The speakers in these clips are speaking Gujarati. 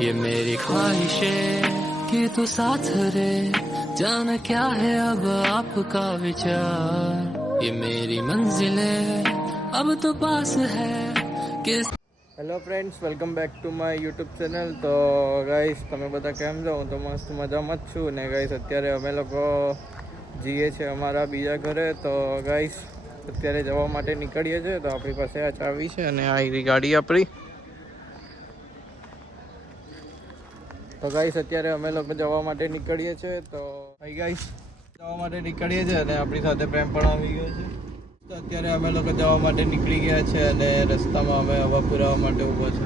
ये मेरी ख्वाहिशें कि तू साथ रहे, जाने क्या है अब आपका विचार, ये मेरी मंजिलें अब तो पास है किस। Hello friends, welcome back to my YouTube channel. તો ગાઈસ, તમે બધા કેમ છો? હું તો મસ્ત મજામાં જ છું. ને ગાઈસ, અત્યારે અમે લોકો જઈએ છીએ અમારા બીજા ઘરે. તો ગાઈસ, અત્યારે જવા માટે નીકળીએ છીએ. તો આપણી પાસે આ ચાવી છે અને આ એવી ગાડી આપણી. તો ગાઈસ, અત્યારે અમે લોકો જવા માટે નીકળીએ છીએ. તો ભાઈ ગાઈસ, જવા માટે નીકળીએ છીએ અને આપણી સાથે પ્રેમ પણ આવી ગયો છે. તો અત્યારે અમે લોકો જવા માટે નીકળી ગયા છે અને રસ્તામાં અમે હવા પુરાવા માટે ઊભા છે.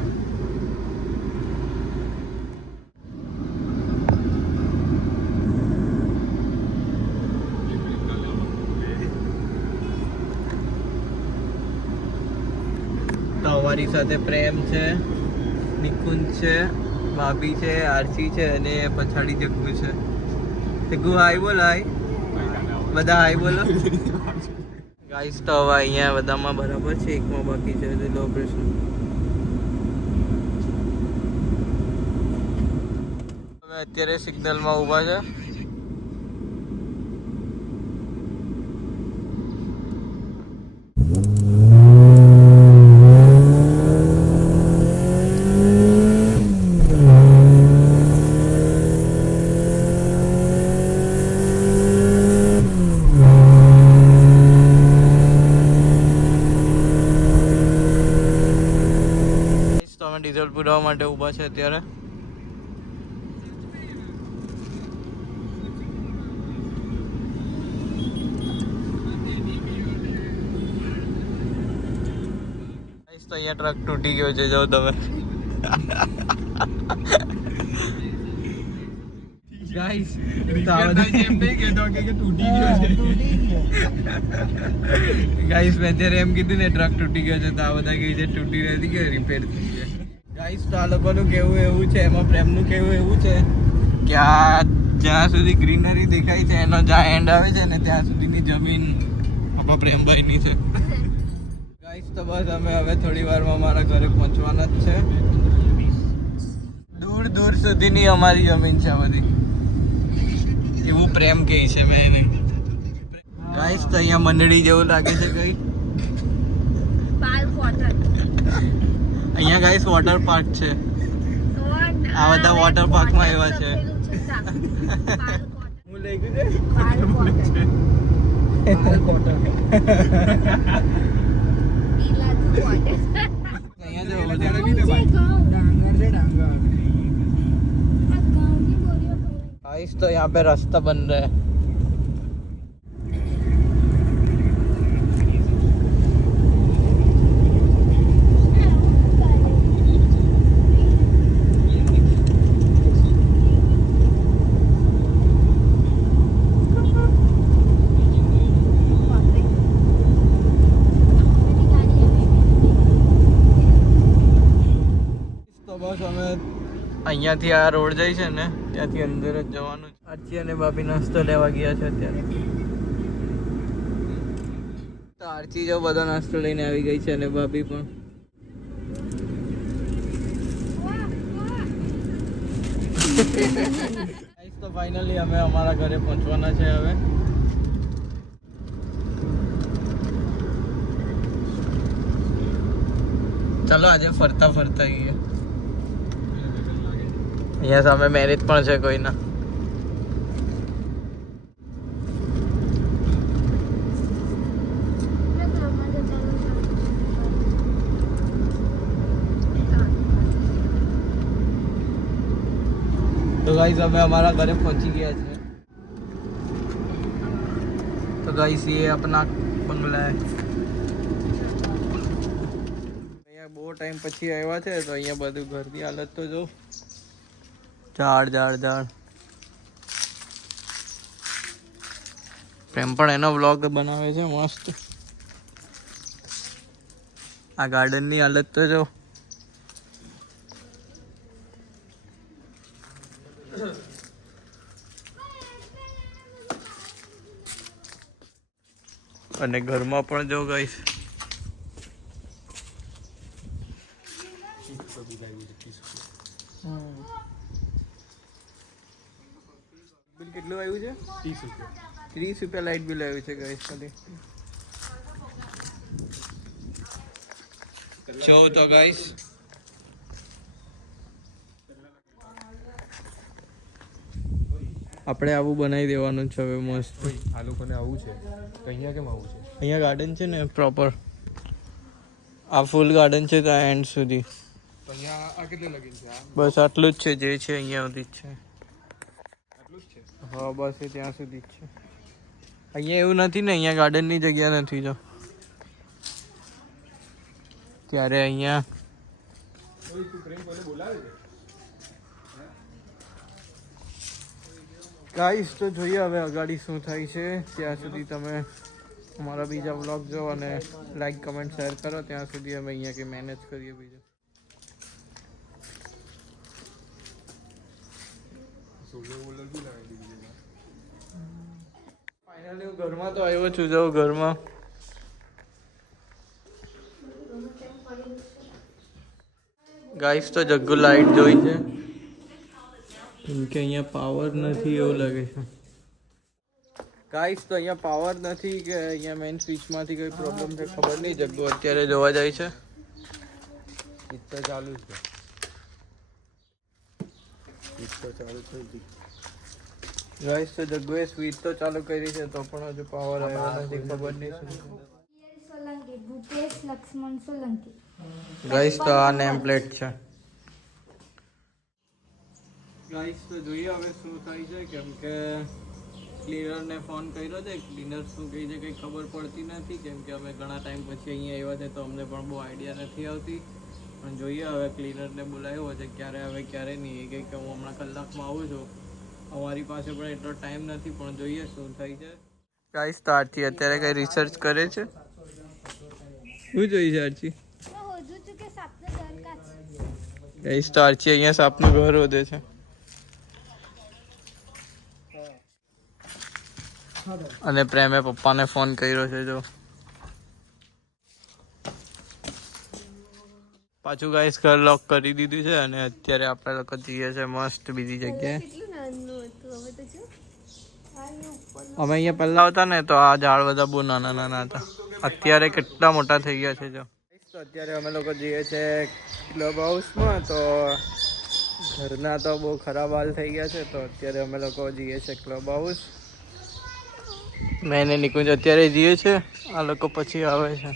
તો અમારી સાથે પ્રેમ છે, નિકુંજ છે, ભાભી છે, આરસી છે અને પછાડી જગ્ગુ છે. જગ્ગુ હાય બોલ. હાય બધા, હાય બોલો. ગાઈસ, તો હવે અહીંયા બધામાં બરાબર છે, એકમાં બાકી છે હજુ ઓપરેશન. હવે અત્યારે સિગ્નલમાં ઊભા છે. ડીઝલ પુરાવા માટે ઊભા છે અત્યારે. તો અહીંયા ટ્રક તૂટી ગયો છે, જો તમે. ગાઈસ, ગાઈસ, મેં જ્યારે એમ કીધું ને ટ્રક તૂટી ગયો છે, તો આ બધા કહે છે તૂટી નથી ગયો, રિપેર થઈ ગયો. ગાઈસ, તો આ લોકોનું કેવું એવું છે, એમાં પ્રેમનું કેવું એવું છે કે આ જ્યાં સુધી ગ્રીનરી દેખાય છે એનો જ્યાં એન્ડ આવે છે ને ત્યાં સુધીની જમીન આપણા પ્રેમભાઈની છે. ગાઈસ, તો બસ અમે હવે થોડી વારમાં અમારા ઘરે પહોંચવાના જ છે. દૂર દૂર સુધીની અમારી જમીન છે બધી, એવું પ્રેમ કહે છે મેં એને. ગાઈસ, તો અહીંયા મંડળી જેવું લાગે છે કઈ. અહીંયા ગાઈસ વોટર પાર્ક છે. આ બધા વોટર પાર્કમાં એવા છે. હું લઈ ગયો છે. गाइस, तो यहाँ पे रास्ता बन रहा है. બસ અમે અહીંયાથી આ રોડ જાય છે ને ત્યાંથી અંદર જ જવાનું છે. આરતી અને ભાભી નાસ્તો લેવા ગયા છે અત્યારે. તો આરતી જો બધો નાસ્તો લઈને આવી ગઈ છે અને ભાભી પણ. તો ફાઇનલી અમે અમારા ઘરે પહોંચવાના છે હવે. ચલો આજે ફરતા ફરતા ગઈએ. અહીંયા સામે મેરેજ પણ છે કોઈના. તો ગાઈસ, અમે અમારા ઘરે પહોંચી ગયા છે. તો गाइस, ये अपना बंगला है. અહીંયા બહુ ટાઈમ પછી આવ્યા છે તો અહીંયા બધું ઘરની હાલત તો જો. ઝાડ ઝાડ ઝાડ. પ્રેમ પણ એનો વ્લોગ બનાવે છે મસ્ત. આ ગાર્ડનની હાલત તો જો. અને ઘરમાં પણ જો ગાઈસ કેટલું આવ્યું છે? 30 રૂપિયા લાઇટ બિલ આવ્યું છે ગાઈસ ખાલી. જો તો ગાઈસ આપણે આવું બનાવી દેવાનું છે હવે મસ્ત. આ લોકોને આવું છે તો અહીંયા કેમ આવું છે? અહીંયા ગાર્ડન છે ને પ્રોપર, આ ફૂલ ગાર્ડન છે ત્યાં એન્ડ સુધી. તો અહીંયા આ કેટલે લગીન છે? આ બસ આટલું જ છે જે છે અહીંયા સુધી જ છે. આટલું જ છે? હા બસ એ ત્યાં સુધી જ છે. અહીંયા એવું નથી ને, અહીંયા ગાર્ડનની જગ્યા નથી. જો ત્યારે અહીંયા કોઈ તું પ્રેમ કોને બોલાવે છે? ગાઈસ તો જોઈએ હવે અગાડી શું થાય છે. ત્યાં સુધી તમે અમારા બીજા વ્લોગ જો અને લાઈક કમેન્ટ શેર કરો. ત્યાં સુધી અમે અહીંયા કે મેનેજ કરીએ બીજું. સોલર વોલર બી લાવી દીધી. ફાઇનલી હું ઘરમાં તો આવ્યો છું. જો ઘરમાં ગાઈસ તો જગ્ગુ લાઈટ જોઈ છે કેમ કે અહીંયા પાવર નથી એવું લાગે છે. ગાઈસ તો અહીંયા પાવર નથી કે અહીંયા મેઇન સ્વિચમાંથી કોઈ પ્રોબ્લેમ છે ખબર નહીં. જગ્ગુ અત્યારે જોવા જાય છે. સ્વિચ તો ચાલુ છે. સ્વિચ તો ચાલુ થઈ ગઈ. ગાઈસ તો જગ્ગુએ સ્વિચ તો ચાલુ કરી છે તો પણ હજુ પાવર આવ્યો નથી. ખબર નહીં શું. સોલંકી ભૂપેશ લક્ષ્મણ સોલંકી. ગાઈસ તો આ નેમ પ્લેટ છે. ગાઈસ તો જોઈએ હવે શું થાય છે કેમ કે ક્લીનરને ફોન કર્યો છે. ક્લીનર શું કહે છે કંઈ ખબર પડતી નથી કેમ કે અમે ઘણા ટાઈમ પછી અહીંયા આવ્યા છે તો અમને પણ બહુ આઈડિયા નથી આવતી. પણ જોઈએ હવે ક્લીનરને બોલાવ્યો છે ક્યારે આવે ક્યારે નહીં. એ કહે કે હું હમણાં કલાકમાં આવું છું. અમારી પાસે પણ એટલો ટાઈમ નથી પણ જોઈએ શું થાય છે. ગાઈસ તો આરતી અત્યારે કઈ રિસર્ચ કરે છે. શું જોઈ છે આરતી? ગાઈસ તો આરતી અહીંયા સાપનું ઘર હોદે છે. અને પ્રેમે પપ્પાને ફોન કર્યો છે. જો પાછું ગાઈસ ઘર લોક કરી દીધું છે અને અત્યારે આપણે લોકો જઈએ છે મસ્ત બીજી જગ્યાએ. અમે અહીંયા પહેલા હતા ને તો આ ઝાડ બધા બહુ નાના નાના હતા. અત્યારે કેટલા મોટા થઈ ગયા છે. જો તો અત્યારે અમે લોકો જઈએ છે ક્લબ હાઉસમાં. તો ઘરના તો બહુ ખરાબ હાલ થઈ ગયા છે તો અત્યારે અમે લોકો જઈએ છે ક્લબ હાઉસ. મેં નિકુંજ અત્યારે જઈએ છે. આ લોકો પછી આવે છે.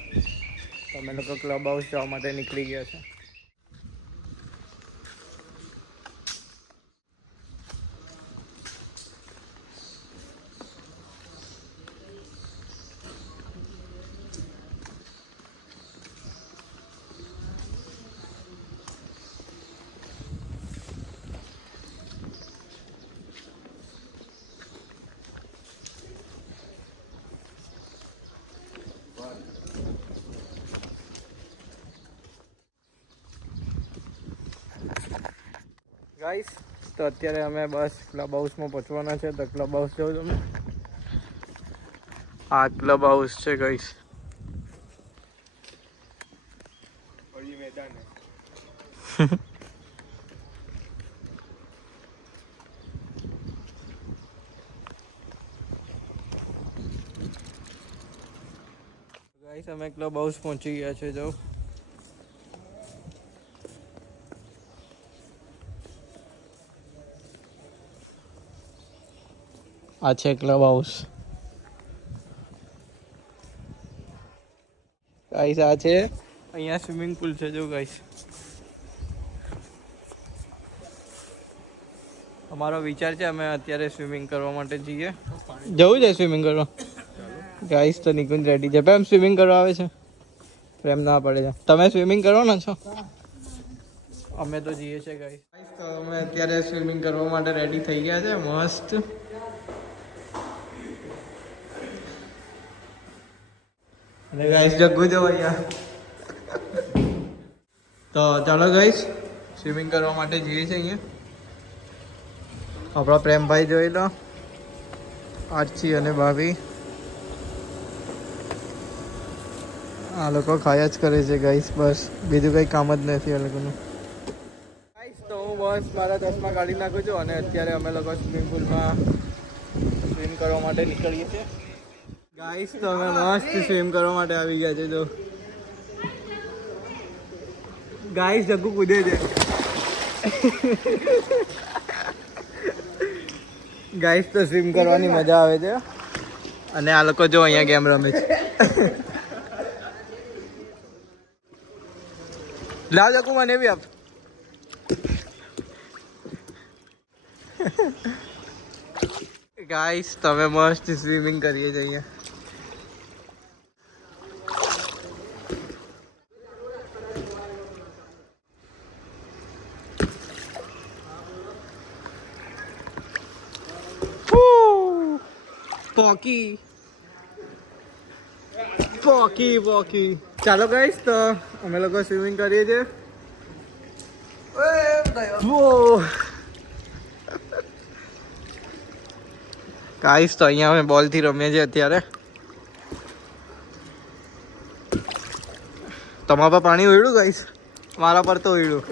તો અમે લોકો ક્લબ હાઉસ જવા માટે નીકળી ગયા છે. ગાઈસ તો અત્યારે અમે બસ ક્લબ હાઉસમાં પહોંચવાના છે. તો ક્લબ હાઉસ જાઉં તમે. આ ક્લબ હાઉસ છે ગાઈસ. મેદાન ગાઈસ અમે ક્લબ હાઉસ પહોંચી ગયા છે. જો આ છે ક્લબ હાઉસ. ગાઈસ આ છે અહીંયા સ્વિમિંગ પુલ છે. જો ગાઈસ અમારો વિચાર છે અમે અત્યારે સ્વિમિંગ કરવા માટે જઈએ. જવું છે સ્વિમિંગ કરવા? ગાઈસ તો નિકુંજ રેડી છે. પ્રેમ સ્વિમિંગ કરવા આવે છે? પ્રેમ ના પડે છે. તમે સ્વિમિંગ કરવાના છો? અમે તો જઈએ છીએ ગાઈસ. તો અમે અત્યારે સ્વિમિંગ કરવા માટે રેડી થઈ ગયા છે મસ્ત. અને ગાઈસ જગ્ગુ જો અહીંયા. તો ચાલો ગાઈસ સ્વિમિંગ કરવા માટે જઈએ છીએ અહીંયા. આપણા પ્રેમભાઈ જોઈ લો. આરતી અને ભાભી આ લોકો ખાયા જ કરે છે ગાઈસ. બસ બીજું કંઈ કામ જ નથી આ લોકોનું. ગાઈસ તો હું બસ મારા ચશ્મા કાઢી નાખું છું અને અત્યારે અમે લોકો સ્વિમિંગ પુલમાં સ્વિમ કરવા માટે નીકળીએ છીએ ગાઈસ. તો અમે મસ્ત સ્વિમ કરવા માટે આવી ગયા છે. જો ગાઈસ જગ્ગુ કૂદે છે. ગાઈસ તો સ્વિમ કરવાની મજા આવે છે અને આ લોકો જો અહીંયા ગેમ રમે છે. લાવ જગ્ગુ મને બી આપ. ગાઈસ તમે મસ્ત સ્વિમિંગ કરીએ છીએ અહીંયા. પોકી પોકી પોકી. ચાલો ગાઈસ તો અમે લોકો સ્વિમિંગ કરીએ છીએ. ગાઈસ તો અહીંયા અમે બોલ થી રમીએ છીએ અત્યારે. તમારા પર પાણી ઉડ્યું ગાઈસ? મારા પર તો ઉડ્યું.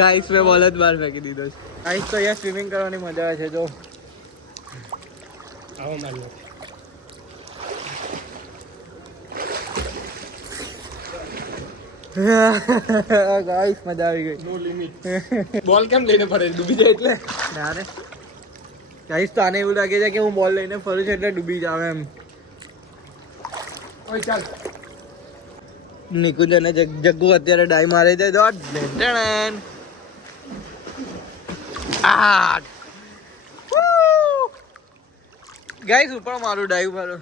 ગાઈસ મેં બોલ જ બહાર ફેંકી દીધો છે. ગાઈસ તો અહીંયા સ્વિમિંગ કરવાની મજા આવે છે. જો આવો મારી ગાઈસ મજા આવી ગઈ. નો લિમિટ. બોલ કેમ લઈને ફરે? ડૂબી જાય એટલે? ના રે ગાઈસ તો આને એવું લાગે છે કે હું બોલ લઈને ફરું છું એટલે ડૂબી જાવ એમ. ઓય ચાલ. નિકુંજ અને જગ્ગુ અત્યારે ડાઈ મારે છે. જો ગાઈસ ઉપર મારું ડાઈવ મારો.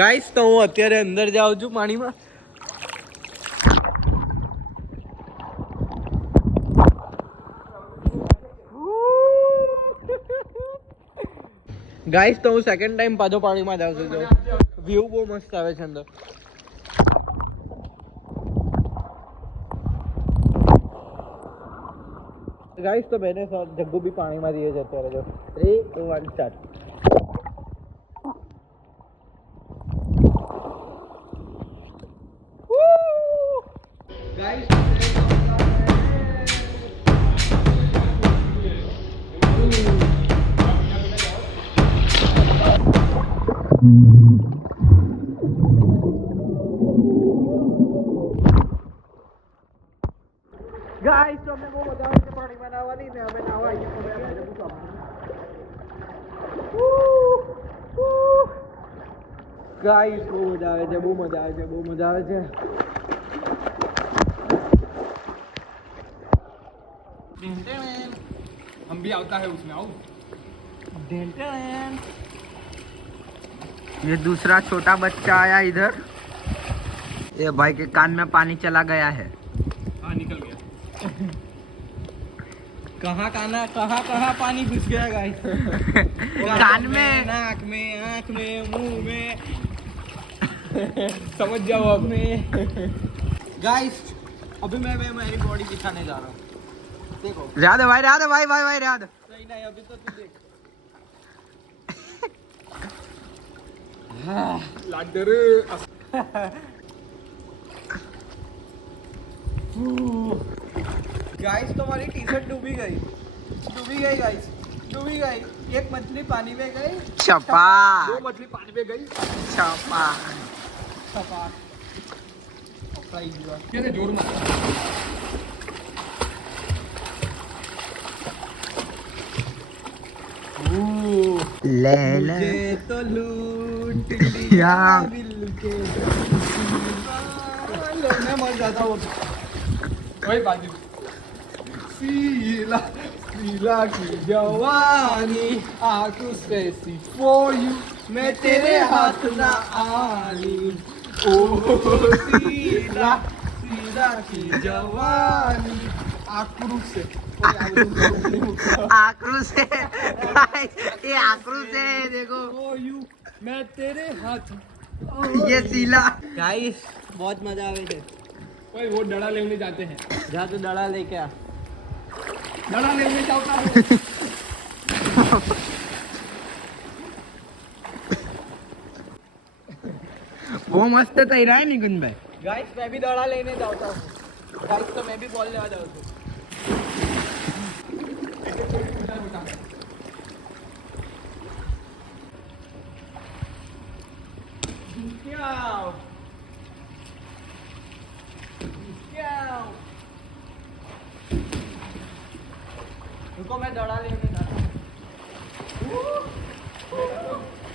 ગાઈસ તો હું અત્યારે અંદર જાઉં છું પાણીમાં. ગાઈસ તો હું સેકન્ડ ટાઈમ પાછો પાણીમાં જાઉં છું. જો વ્યૂ બહુ મસ્ત આવે છે અંદર. ગાઈસ તો બેને જગ્ગુ બી પાણીમાં જઈએ છે અત્યારે. જો 3 2 1 સ્ટાર્ટ. ગાઈસ ગાઈસ તો અમે બહુ મજા આવે છે પાણીમાં નાહવાની ને અમે નાહવા ગાઈસ બહુ મજા આવે છે. બહુ મજા આવે છે. બહુ મજા આવે છે. हम भी आता है उसमें. आओ. ये दूसरा छोटा बच्चा आया इधर. ये भाई के कान में पानी चला गया है. हाँ निकल गया. कहाँ पानी घुस गया गाइस? कान में, नाक में, आँख में, मुंह में. समझ जाओ अब. गाइस अभी मैं मेरी बॉडी दिखाने जा रहा हूँ. देखो याद है भाई याद सही नहीं अभी तो तू देख. लाडर. गाइस तो हमारी टी शर्ट डूबी गई गाइस. डूबी गई. एक मछली पानी में गई. छपा. 2 मछली पानी में गई. छपा. कैसे जोर में. ले तो लूट लिया दिल के. मैं मर जाता हूँ. वही बाजू. सीला की जवानी आंखों से सी for you मैं तेरे हाथ ना आनी. ओ सीला की जवानी आंखों से ये आक्रू से देखो. for you मैं तेरे हाथ. ये सीला. गाइस बहुत मजा आवे है. भाई वो डड़ा लेने जाते हैं. जा तो डड़ा लेके आ. डड़ा लेने जाता है. બહુ મસ્ત તૈયાર है निकुंज भाई। गाइस मैं भी दड़ा लेने जाता हूँ गाइस, तो मैं भी बॉल लेवा जाऊँ છું रुको मैं दड़ा लेने जाता हूँ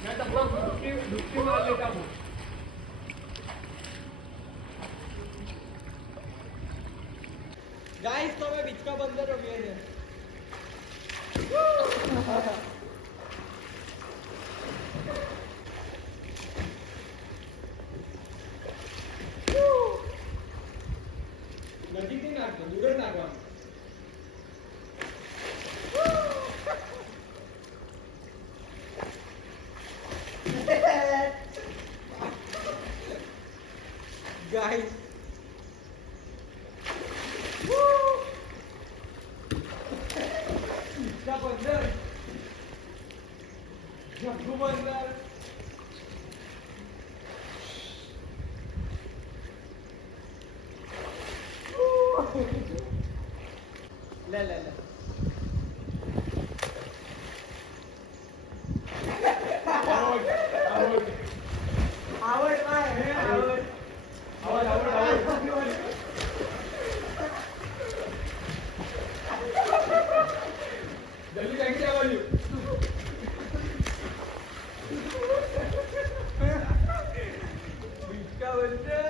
मैं तब तक डुबकी मार लेता हूँ। गाइस तो मैं बीच का बंदर हो गया है નજીકથી નાખતો, દૂર જ નાખવાનું. गाइस इसका बंदर जग्गू बंदर ले ले ले आवड़ है आवड़ જલ્દી નાખી દે આ બાજુ. इसका बंदर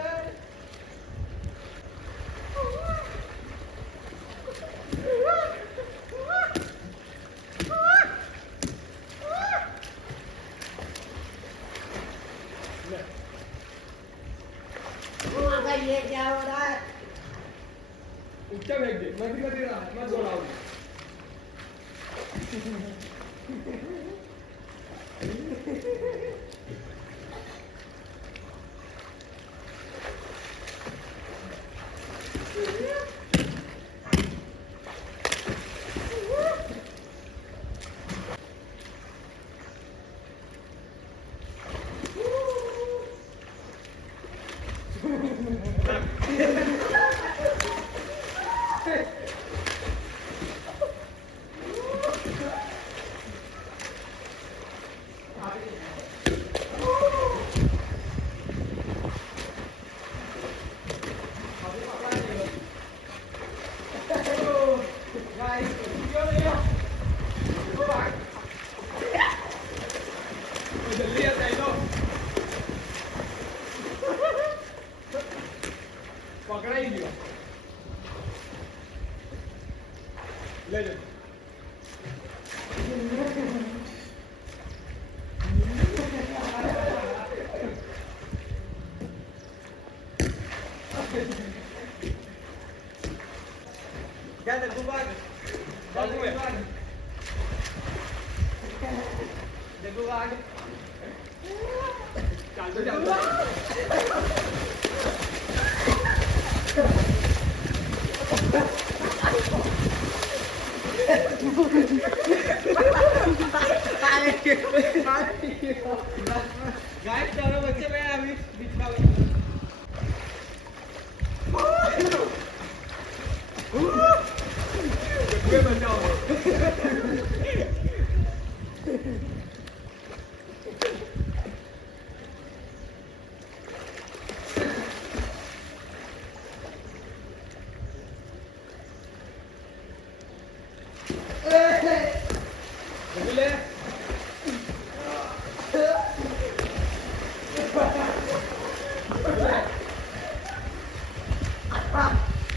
ये क्या हो रहा है ઊંચા ફેંક દે. નથી હાથમાં દોડાવ. જલ્દી આ ચાલો. પકડાઈ ગયો. લે લે. क्या दे गुबार બાજુ में. दे गुबार ચાલતો ચાલતો. गाइस चलो बच्चे मैं अभी बिछा જગ્ગે બચાવો. જલ્દી લે.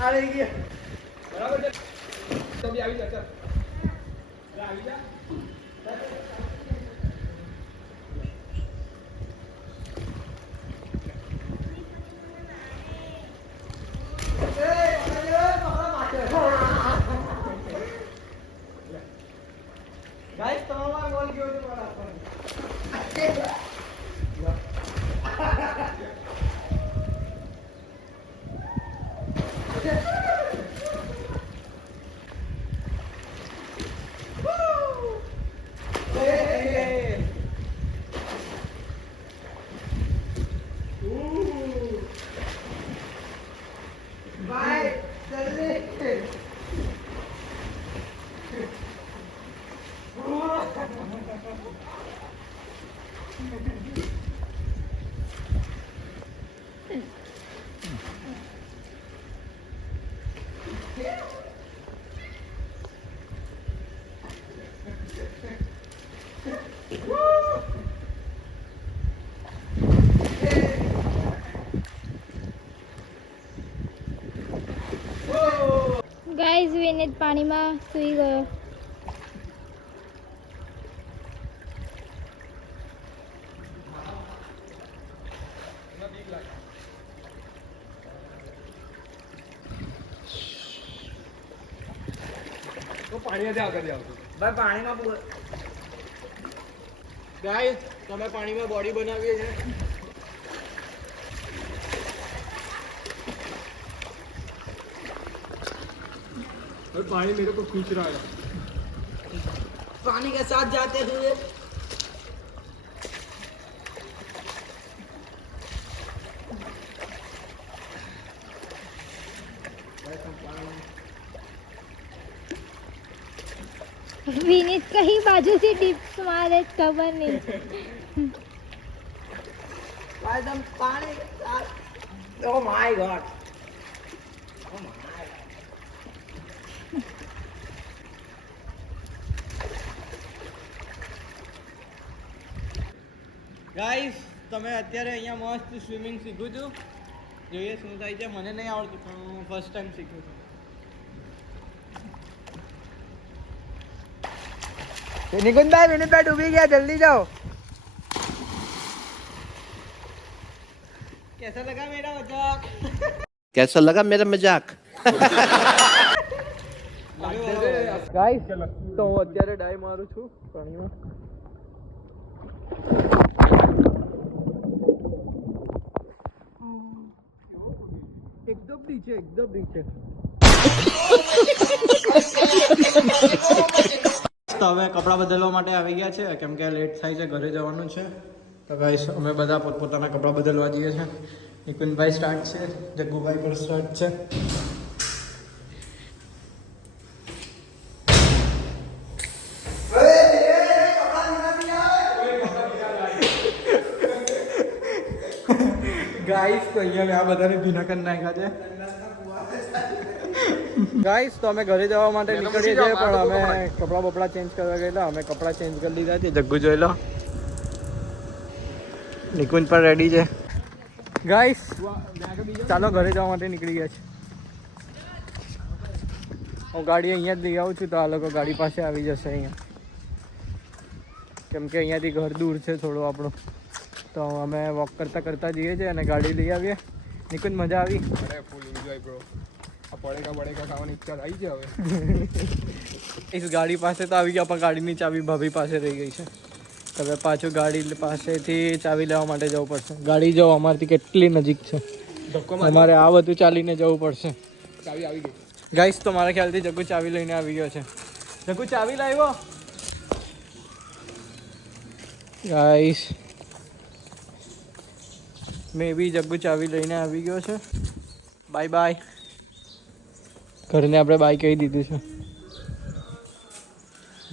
अरे ये બરાબર છે. તો બી આવી જા. ચાલ. આવી જા. गाइस તમારા ગોલ ગયો છે મારા પર ગાઈઝ વિનીત પાણીમાં સૂઈ ગયો. તો પાણી જ આગળ આવતું. ભાઈ પાણીમાં ગાઈસ તમે પાણીમાં બોડી બનાવીએ છે. और पानी मेरे को खींच रहा है. पानी के साथ जाते हुए विनीत कहीं बाजू से टिप्स मारे खबर नहीं. एकदम पानी के साथ. Oh my God. ગાઈસ તમે અત્યારે અહીંયા મસ્ત સ્વિમિંગ શીખું છું. જોઈએ શું થાય છે. મને નહીં આવડતું પણ હું ફર્સ્ટ ટાઈમ શીખું છું. નિકુંજભાઈ વિનીતભાઈ ડૂબી ગયા, જલ્દી જાઓ. कैसा लगा मेरा मजाक? कैसा लगा मेरा मजाक? ગાઈસ તો હું અત્યારે ડાઈ મારું છું પાણીમાં. એકદમ નીચે તો હવે કપડાં બદલવા માટે આવી ગયા છે કેમ કે લેટ થાય છે, ઘરે જવાનું છે. તો ગાઈસ અમે બધા પોતપોતાના કપડાં બદલવા જઈએ છીએ. નિકુંજભાઈ સ્ટાર્ટ છે, જગ્ગુભાઈ પર સ્ટાર્ટ છે. ગાઈસ તો અહીંયા આ બધાને ભીના કરી નાખ્યા છે. ગાઈસ તો અમે ઘરે જવા માટે નીકળીએ છીએ પણ અમે કપડાં ચેન્જ કરવા ગયેલા. અમે કપડાં ચેન્જ કરી લીધા છે. જગ્ગુ જોઈ લો, નિકુંજ પણ રેડી છે. ગાઈસ ચાલો ઘરે જવા માટે નીકળી ગયા છે. હું ગાડી અહીંયા જ લઈ આવું છું તો આ લોકો ગાડી પાસે આવી જશે અહીંયા, કેમ કે અહીંયાથી ઘર દૂર છે થોડું આપણું. તો અમે વોક કરતા કરતા જઈએ છીએ અને ગાડી લઈ આવીએ. નિકુંજ મજા આવી? Full enjoy bro. આ પડેકા ખાવાની ઈચ્છા થઈ છે હવે. इस गाड़ी પાસે તો આવી ગયા પણ ગાડીની ચાવી ભાભી પાસે રહી ગઈ છે. હવે પાછું ગાડી પાસેથી ચાવી લેવા માટે જવું પડશે. ગાડી જો અમારથી કેટલી નજીક છે, અમારે આ બધું ચાલીને જવું પડશે. ચાવી આવી ગઈ. ગાઈસ તો મારા ખ્યાલથી જગ્ગુ ચાવી લઈને આવી ગયો છે. જગ્ગુ ચાવી લાવ્યો? ગાઈસ મે બી જગ્ગુ ચાવી લઈને આવી ગયો છે. Bye bye. ઘરને આપણે બાય કહી દીધું છે.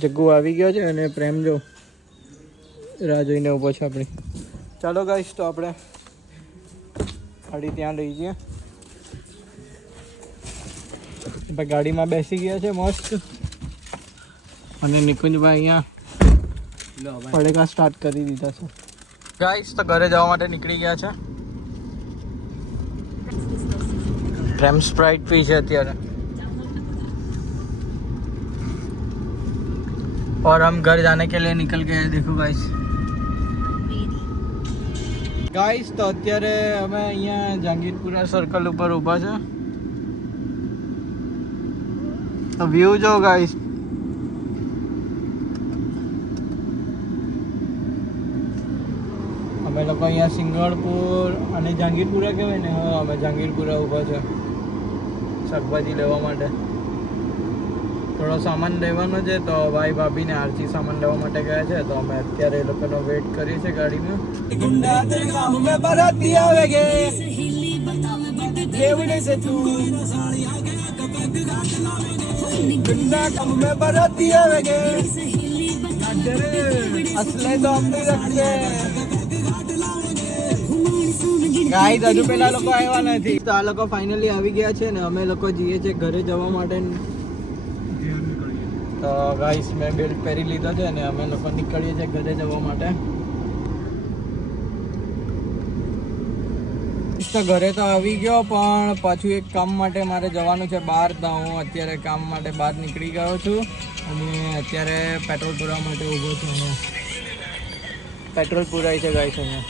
જગ્ગુ આવી ગયો છે અને પ્રેમ જો રાહ જોઈને ઊભો છે આપણી. ચાલો ગાઈસ તો આપણે ગાડી ત્યાં લઈ જઈએ. ભાઈ ગાડીમાં બેસી ગયા છે મસ્ત અને નિકુંજભાઈ અહીંયા પડેકા સ્ટાર્ટ કરી દીધા છે. ગાઈસ તો ઘરે જવા માટે નીકળી ગયા છે. પ્રેમ સ્પ્રાઇટ પી છે અત્યારે और हम घर जाने के लिए निकल गए हैं. देखो गाइस तो અત્યારે અમે અહીંયા જહાંગીરપુરા સર્કલ ઉપર ઊભા છે. તો વ્યૂ જો ગાઈસ. અમે લોકો અહીંયા સિંગણપુર અને જહાંગીરપુરા કહેવાય ને, હા અમે જહાંગીરપુરા ઊભા છે શાકભાજી લેવા માટે. થોડો સામાન લેવાનો છે તો ભાઈ ભાભીને આરસી સામાન લેવા માટે ગયા છે. તો અમે અત્યારે એ લોકોનો વેઇટ કરીએ છીએ ગાડીમાં. ગાઈસ હજુ પેલા લોકો આવ્યા નથી તો આ લોકો ફાઇનલી આવી ગયા છે ને અમે લોકો જઈએ છીએ ઘરે જવા માટે. તો ગાઈસ મેં બેલ્ટ પહેરી લીધો છે અને અમે લોકો નીકળીએ છીએ ઘરે જવા માટે. તો ઘરે તો આવી ગયો પણ પાછું એક કામ માટે મારે જવાનું છે બહાર. તો હું અત્યારે કામ માટે બહાર નીકળી ગયો છું અને અત્યારે પેટ્રોલ પૂરવા માટે ઊભો છું. અહીંયા પેટ્રોલ પૂરાય છે ગાઈસ. અહીંયા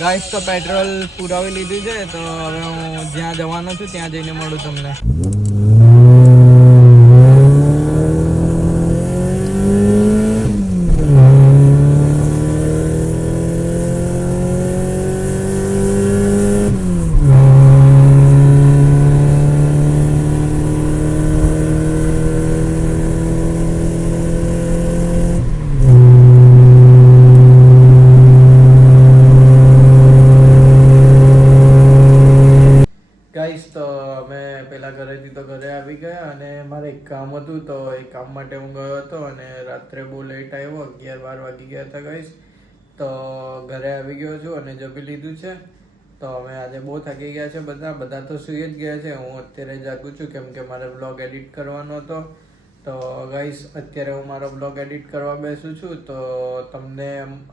ગાઈસ તો પેટ્રોલ પુરાવી લીધું છે. તો હવે હું જ્યાં જવાનો છું ત્યાં જઈને મળું તમને. ગાઈસ તો અમે પેલા ઘરેથી તો ઘરે આવી ગયા અને મારે એક કામ હતું તો એ કામ માટે હું ગયો હતો અને રાત્રે બહુ લેટ આવ્યો. 11-12 વાગી ગયા હતા ગાઈસ. તો ઘરે આવી ગયો છું અને જમી લીધું છે. તો અમે આજે બહુ થાકી ગયા છે. બધા તો સૂઈ જ ગયા છે. હું અત્યારે જાગું છું કેમ કે મારે બ્લોગ એડિટ કરવાનો હતો. તો ગાઈસ અત્યારે હું મારો બ્લોગ એડિટ કરવા બેસું છું. તો તમને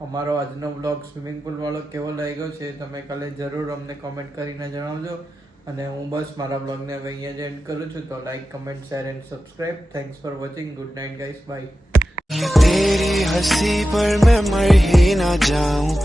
અમારો આજનો બ્લોગ સ્વિમિંગ પુલ વાળો કેવો લાગ્યો છે તમે કાલે જરૂર અમને કોમેન્ટ કરીને જણાવજો. અને હું બસ મારા બ્લોગને હવે અહીંયા જ એન્ડ કરું છું. તો like, comment, share and subscribe. Thanks for watching. Good night guys. Bye. तेरी हंसी पर मैं मर ही ना जाऊं.